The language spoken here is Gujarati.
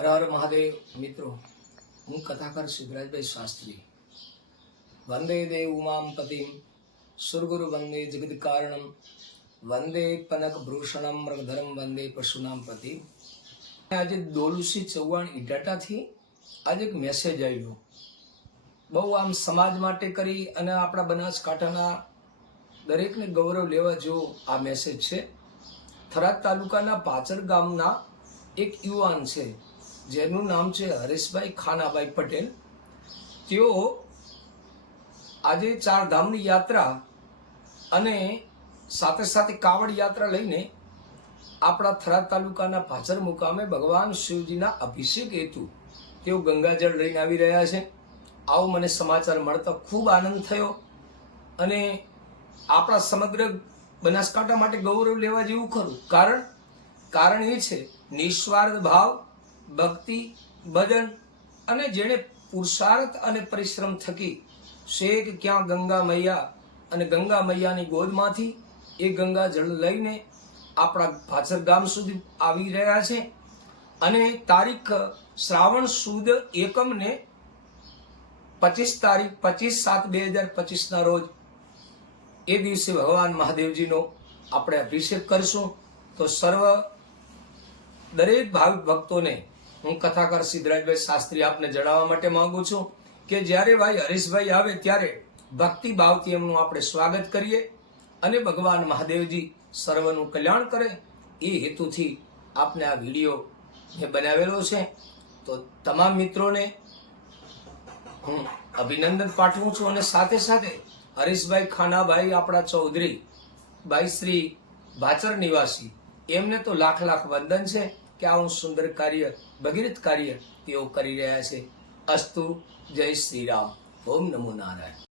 હર હર મહાદેવ, મિત્રો, હું કથાકાર શિવરાજભાઈ શાસ્ત્રી. વંદે દેવ ઉમામ પતિમ, સુરગુરુ વંદે જગદ કારણમ, વંદે પનક ભૂષણમ મૃગધરમ વંદે પશુનામ પતિ. આજે દોલુસી ચૌહાણ ઈટાટાથી આજે એક મેસેજ આવ્યો. બહુ આમ સમાજ માટે કરી અને આપણા બનાસકાંઠાના દરેકને ગૌરવ લેવા જેવો આ મેસેજ છે. થરાદ તાલુકાના પાચર ગામના એક યુવાન છે. જેનું નામ છે હરેશભાઈ ખાનાભાઈ પટેલ. તેઓ આજે ચાર ધામની યાત્રા અને સાથે સાથે કાવડ યાત્રા લઈને આપણા થરાદ તાલુકાના પાછર મુકામે ભગવાન શિવજીના અભિષેક હેતુ તેઓ ગંગાજળ લઈને આવી રહ્યા છે. આવો મને સમાચાર મળતા ખૂબ આનંદ થયો અને આપણા સમગ્ર બનાસકાંઠા માટે ગૌરવ લેવા જેવું ખરું. કારણ કારણ એ છે, નિસ્વાર્થ ભાવ ભક્તિ, ભજન અને જેણે પુરુષાર્થ અને પરિશ્રમ થકી શેખ ક્યાં ગંગા મૈયા અને ગંગા મૈયાની ગોદમાંથી એ ગંગા જળ લઈને આપણા ભાચર ગામ સુધી આવી રહ્યા છે અને તારીખ શ્રાવણ સુદ એકમને પચીસ તારીખ, પચીસ સાત બે હજાર પચીસના રોજ એ દિવસે ભગવાન મહાદેવજીનો આપણે અભિષેક કરશું. તો સર્વ દરેક ભાવિક ભક્તોને હું કથાકાર સિદ્ધરાજભાઈ શાસ્ત્રી આપને જણાવવા માટે માંગુ છું કે જ્યારે ભાઈ હરીશભાઈ આવે ત્યારે ભક્તિ ભાવથી એમનું આપણે સ્વાગત કરીએ અને ભગવાન મહાદેવજી સર્વનું કલ્યાણ કરે એ હેતુથી આપને આ વીડિયો મેં બનાવેલો છે. તો તમામ મિત્રોને હું અભિનંદન પાઠવું છું અને સાથે સાથે હરીશભાઈ ખાનાભાઈ આપણા ચૌધરી, ભાઈ શ્રી ભાચર નિવાસી, એમને તો લાખ લાખ વંદન છે. કે આવું સુંદર કાર્ય, ભગીરથ કાર્ય તેઓ કરી રહ્યા છે. અસ્તુ જય શ્રી રામ. ઓમ નમો નારાયણ.